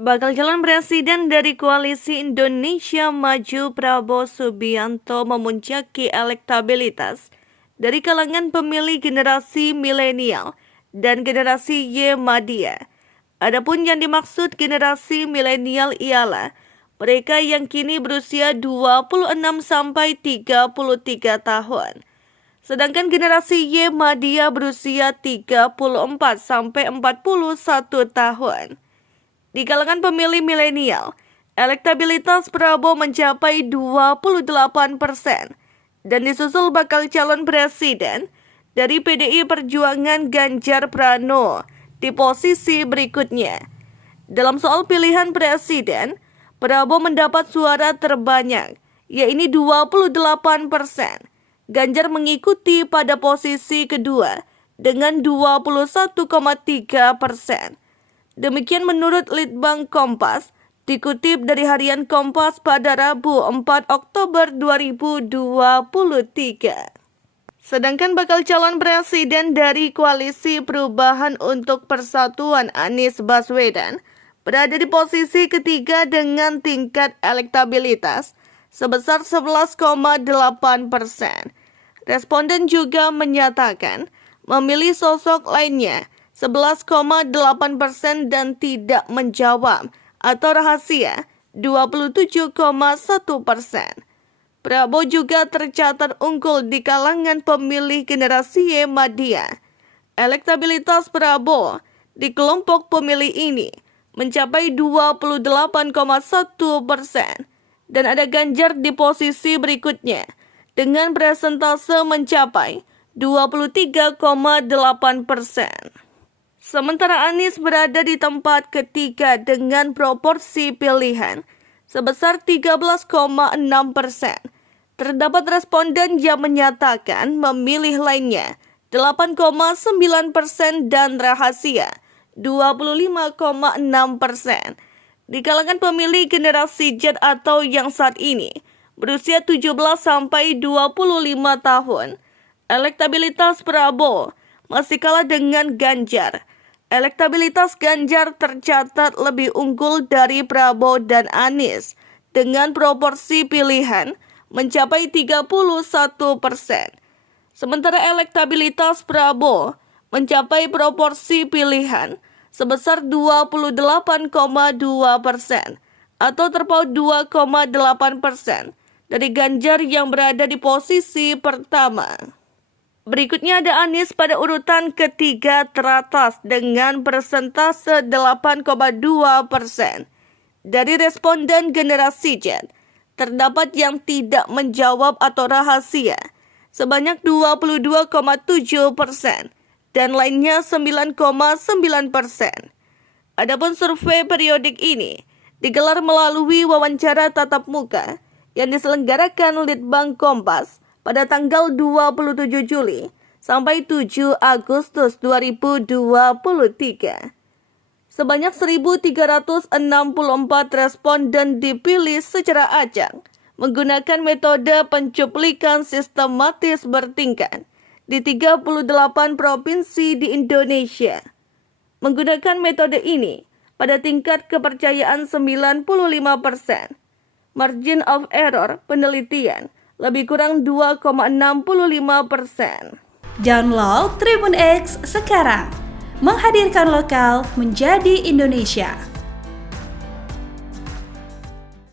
Bakal calon presiden dari Koalisi Indonesia Maju Prabowo Subianto memuncaki elektabilitas dari kalangan pemilih generasi milenial dan generasi Y Madya. Adapun yang dimaksud generasi milenial ialah mereka yang kini berusia 26 sampai 33 tahun. Sedangkan generasi Y Madya berusia 34 sampai 41 tahun. Di kalangan pemilih milenial, elektabilitas Prabowo mencapai 28% dan disusul bakal calon presiden dari PDI Perjuangan Ganjar Pranowo di posisi berikutnya. Dalam soal pilihan presiden, Prabowo mendapat suara terbanyak, yaitu 28%. Ganjar mengikuti pada posisi kedua dengan 21,3%. Demikian menurut Litbang Kompas, dikutip dari harian Kompas pada Rabu 4 Oktober 2023. Sedangkan bakal calon presiden dari Koalisi Perubahan untuk Persatuan Anies Baswedan berada di posisi ketiga dengan tingkat elektabilitas sebesar 11,8%. Responden juga menyatakan memilih sosok lainnya 11,8% dan tidak menjawab atau rahasia 27,1%. Prabowo juga tercatat unggul di kalangan pemilih generasi Y Madya. Elektabilitas Prabowo di kelompok pemilih ini mencapai 28,1% dan ada Ganjar di posisi berikutnya dengan presentase mencapai 23,8%. Sementara Anies berada di tempat ketiga dengan proporsi pilihan sebesar 13,6%. Terdapat responden yang menyatakan memilih lainnya 8,9% dan rahasia 25,6%. Di kalangan pemilih generasi Z atau yang saat ini berusia 17 sampai 25 tahun, elektabilitas Prabowo masih kalah dengan Ganjar. Elektabilitas Ganjar tercatat lebih unggul dari Prabowo dan Anies dengan proporsi pilihan mencapai 31%. Sementara elektabilitas Prabowo mencapai proporsi pilihan sebesar 28,2% atau terpaut 2,8% dari Ganjar yang berada di posisi pertama. Berikutnya ada Anies pada urutan ketiga teratas dengan persentase 8,2%. Dari responden generasi Z, terdapat yang tidak menjawab atau rahasia sebanyak 22,7% dan lainnya 9,9%. Adapun survei periodik ini digelar melalui wawancara tatap muka yang diselenggarakan Litbang Kompas pada tanggal 27 Juli sampai 7 Agustus 2023. Sebanyak 1.364 responden dipilih secara acak menggunakan metode pencuplikan sistematis bertingkat di 38 provinsi di Indonesia. Menggunakan metode ini pada tingkat kepercayaan 95%. Margin of error penelitian lebih kurang 2,65%. Download Tribun X sekarang, menghadirkan lokal menjadi Indonesia.